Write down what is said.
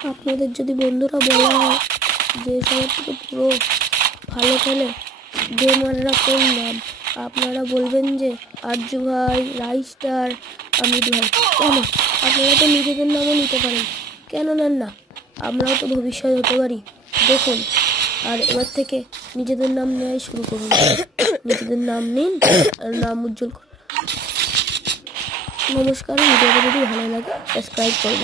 আপনাদের যদি বন্ধুরা বলা হয় যে সবার থেকে পুরো ভালো খেলে গেমাররা কোন নাম, আপনারা বলবেন যে আরজু ভাই, রাইস্টার, আমির ভাই। কেন? আপনারা তো নিজেদের নামও নিতে পারেন, কেন নেন না? আমরাও তো ভবিষ্যৎ হতে পারি, দেখুন। আর এবার থেকে নিজেদের নাম নেওয়াই শুরু করুন। নিজেদের নাম নিন আর নাম উজ্জ্বল করুন। নমস্কার। ভিডিওটা যদি ভালো লাগে সাবস্ক্রাইব করুন।